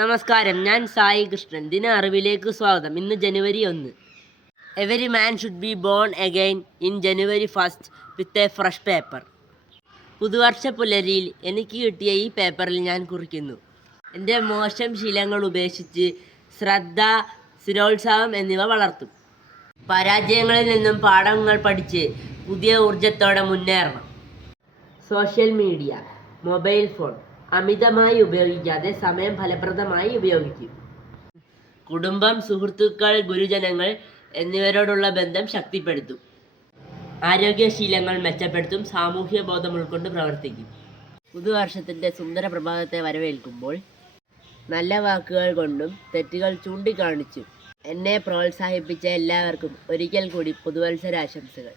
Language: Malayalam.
നമസ്കാരം, ഞാൻ സായി കൃഷ്ണൻ. ദിന അറിവിലേക്ക് സ്വാഗതം. ഇന്ന് ജനുവരി 1. Every man should be born again in January 1 with a fresh paper. പുതുവർഷ പുലരിയിൽ എനിക്ക് കിട്ടിയ ഈ പേപ്പറിൽ ഞാൻ കുറിക്കുന്നു. എൻ്റെ മോശം ശീലങ്ങൾ ഉപേക്ഷിച്ച് ശ്രദ്ധ, സ്ഥിരോത്സാഹം എന്നിവ വളർത്തും. പരാജയങ്ങളിൽ നിന്നും പാഠങ്ങൾ പഠിച്ച് പുതിയ ഊർജത്തോടെ മുന്നേറണം. സോഷ്യൽ മീഡിയ, മൊബൈൽ ഫോൺ അമിതമായി ഉപയോഗിക്കാതെ സമയം ഫലപ്രദമായി ഉപയോഗിക്കും. കുടുംബം, സുഹൃത്തുക്കൾ, ഗുരുജനങ്ങൾ എന്നിവരോടുള്ള ബന്ധം ശക്തിപ്പെടുത്തും. ആരോഗ്യശീലങ്ങൾ മെച്ചപ്പെടുത്തും. സാമൂഹ്യ ബോധം ഉൾക്കൊണ്ട് പ്രവർത്തിക്കും. പുതുവർഷത്തിൻ്റെ സുന്ദര പ്രഭാതത്തെ വരവേൽക്കുമ്പോൾ നല്ല വാക്കുകൾ കൊണ്ടും തെറ്റുകൾ ചൂണ്ടിക്കാണിച്ചും എന്നെ പ്രോത്സാഹിപ്പിച്ച എല്ലാവർക്കും ഒരിക്കൽ കൂടി പുതുവത്സരാശംസകൾ.